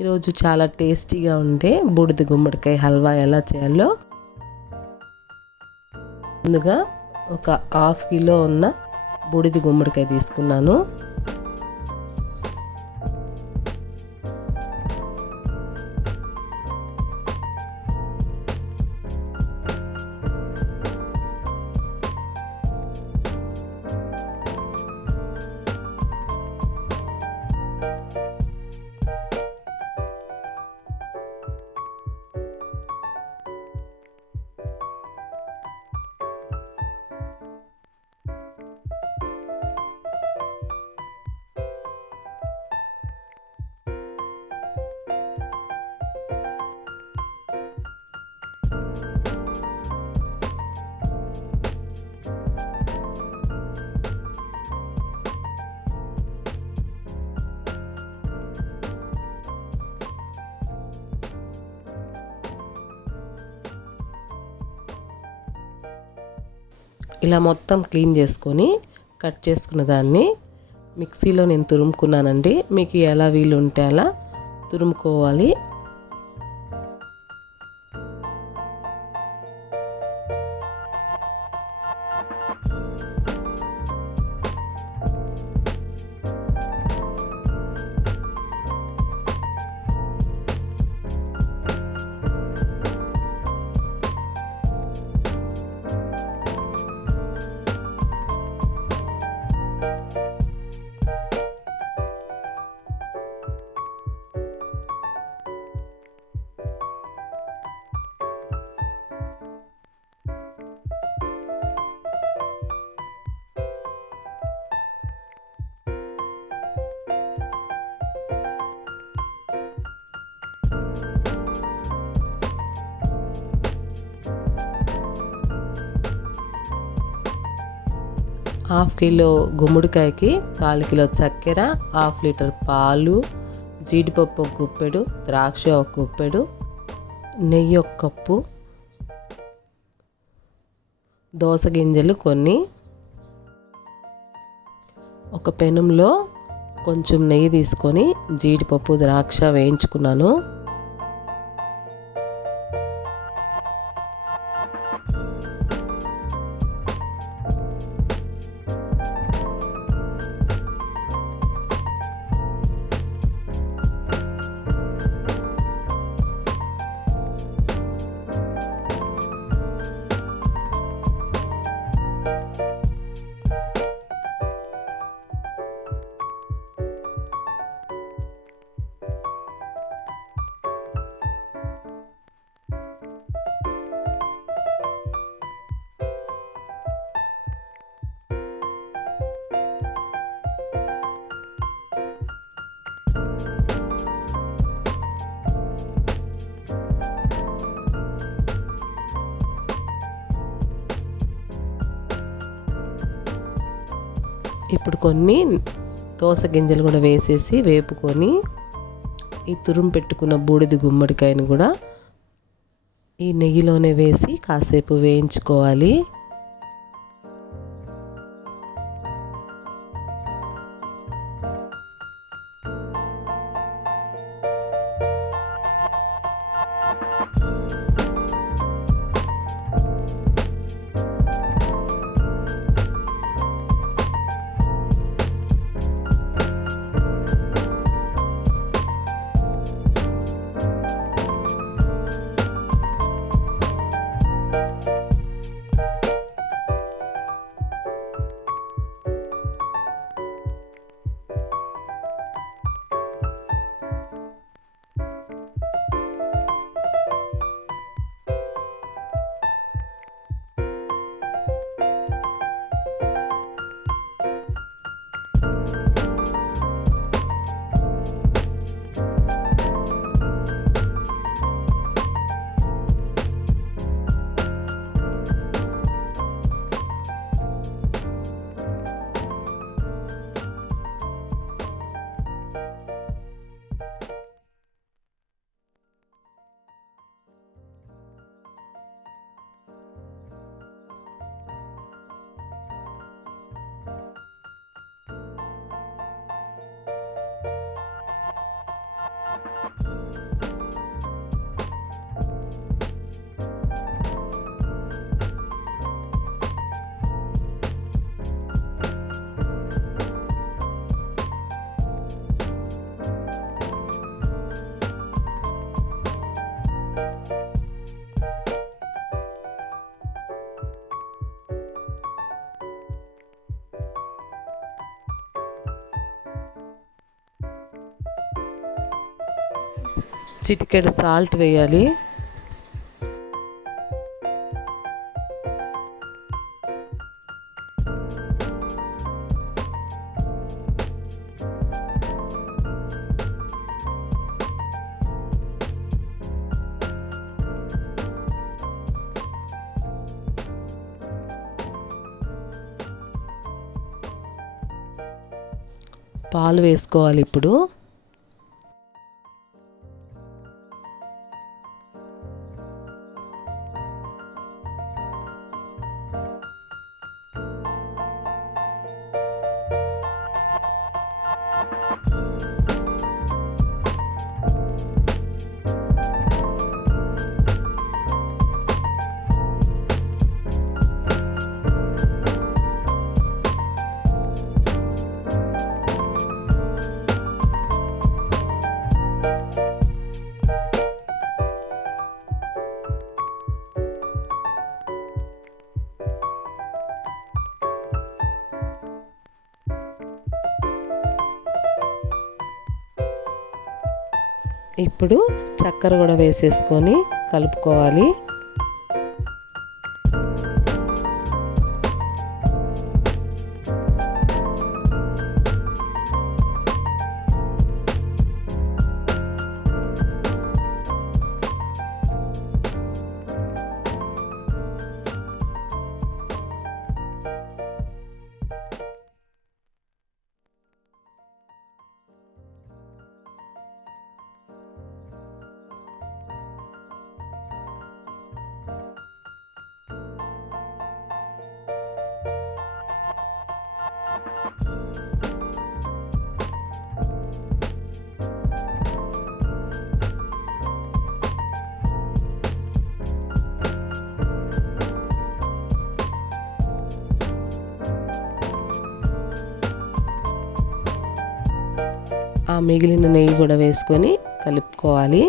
ఈరోజు చాలా టేస్టీగా ఉండే బూడిద గుమ్మడికాయ హల్వా ఎలా చేయాలో ముందుగా ఒక హాఫ్ కిలో ఉన్న బూడిద గుమ్మడికాయ తీసుకున్నాను. ఇలా మొత్తం క్లీన్ చేసుకొని కట్ చేసుకున్న దాన్ని మిక్సీలో నేను తురుముకున్నానండి. మీకు ఎలా వీలు ఉంటే అలా తురుముకోవాలి. హాఫ్ కిలో గుమ్మడికాయకి 1/4 కిలో చక్కెర, 1/2 లీటర్ పాలు, జీడిపప్పు 1 గుప్పెడు, ద్రాక్ష 1 గుప్పెడు, నెయ్యి 1 కప్పు, దోస గింజలు కొన్ని, ఒక పెనంలో కొంచెం నెయ్యి తీసుకొని జీడిపప్పు ద్రాక్ష వేయించుకున్నాను. ఇప్పుడు కొన్ని దోస గింజలు కూడా వేసేసి వేపుకొని ఈ తురుము పెట్టుకున్న బూడిద గుమ్మడికాయను కూడా ఈ నెయ్యిలోనే వేసి కాసేపు వేయించుకోవాలి. చిటికెడు సాల్ట్ వేయాలి. పాలు వేసుకోవాలి ఇప్పుడు. ఇప్పుడు చక్కెర కూడా వేసేసుకొని కలుపుకోవాలి. ఆ మిగిలిన నెయ్యి కూడా వేసుకొని కలుపుకోవాలి.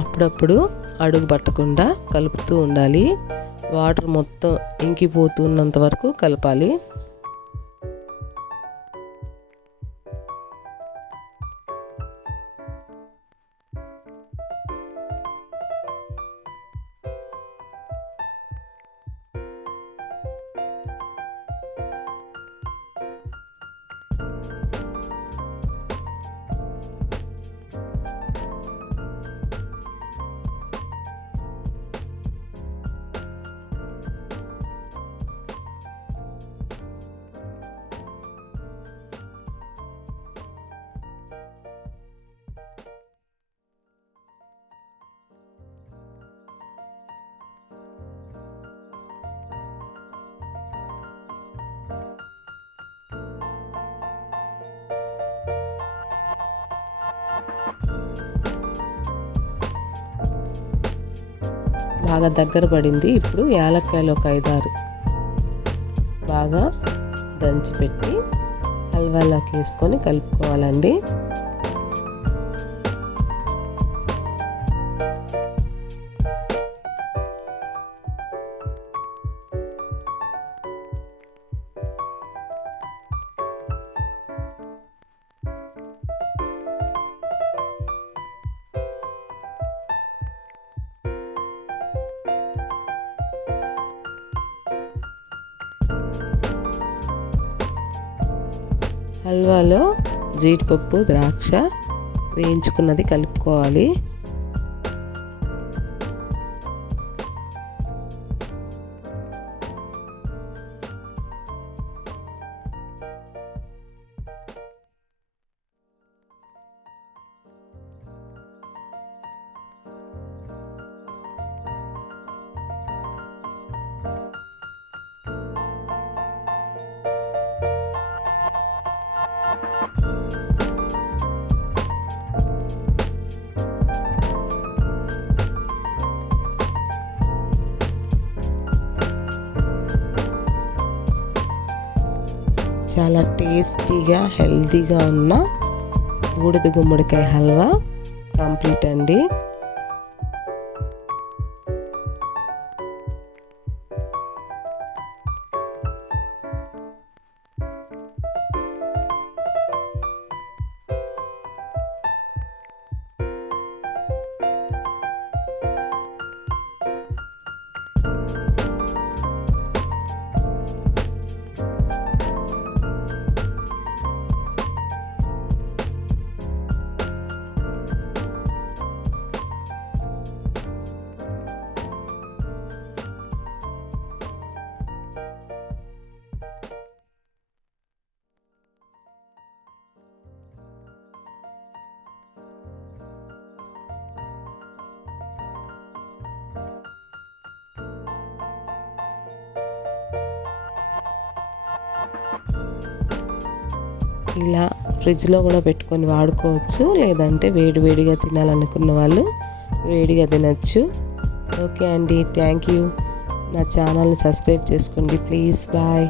అప్పుడప్పుడు అడుగు పట్టకుండా కలుపుతూ ఉండాలి. వాటర్ మొత్తం ఇంకిపోతున్నంత వరకు కలపాలి. బాగా దగ్గర పడింది. ఇప్పుడు యాలక్కాయలు ఒక 5-6 బాగా దంచిపెట్టి హల్వాలోకి వేసుకొని కలుపుకోవాలండి. హల్వాలో జీడిపప్పు, ద్రాక్ష వేయించుకున్నది కలుపుకోవాలి. చాలా టేస్టీగా హెల్తీగా ఉన్న బూడిద గుమ్మడికాయ హల్వా కంప్లీట్ అండి. ఇలా ఫ్రిడ్జ్లో కూడా పెట్టుకొని వాడుకోవచ్చు, లేదంటే వేడివేడిగా తినాలనుకున్న వాళ్ళు వేడిగా తినచ్చు. ఓకే అండి, థ్యాంక్ యూ. నా ఛానల్ని సబ్స్క్రైబ్ చేసుకోండి ప్లీజ్. బాయ్.